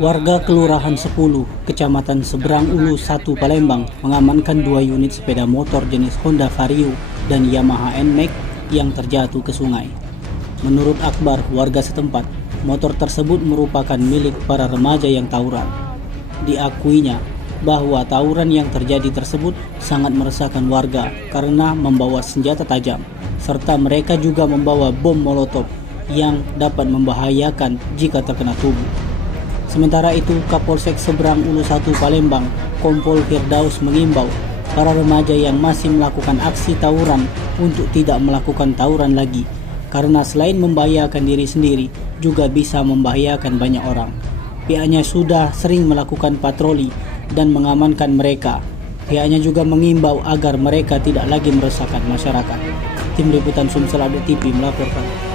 Warga Kelurahan 10, Kecamatan Seberang Ulu 1 Palembang mengamankan 2 unit sepeda motor jenis Honda Vario dan Yamaha NMAX yang terjatuh ke sungai. Menurut Akbar, warga setempat, motor tersebut merupakan milik para remaja yang tawuran. Diakuinya bahwa tawuran yang terjadi tersebut sangat meresahkan warga karena membawa senjata tajam, serta mereka juga membawa bom molotov yang dapat membahayakan jika terkena tubuh. Sementara itu, Kapolsek Seberang Ulu 1 Palembang, Kompol Firdaus mengimbau para remaja yang masih melakukan aksi tawuran untuk tidak melakukan tawuran lagi, karena selain membahayakan diri sendiri, juga bisa membahayakan banyak orang. Pihaknya sudah sering melakukan patroli dan mengamankan mereka. Pihaknya juga mengimbau agar mereka tidak lagi meresahkan masyarakat. Tim Liputan Sumsel Update TV melaporkan.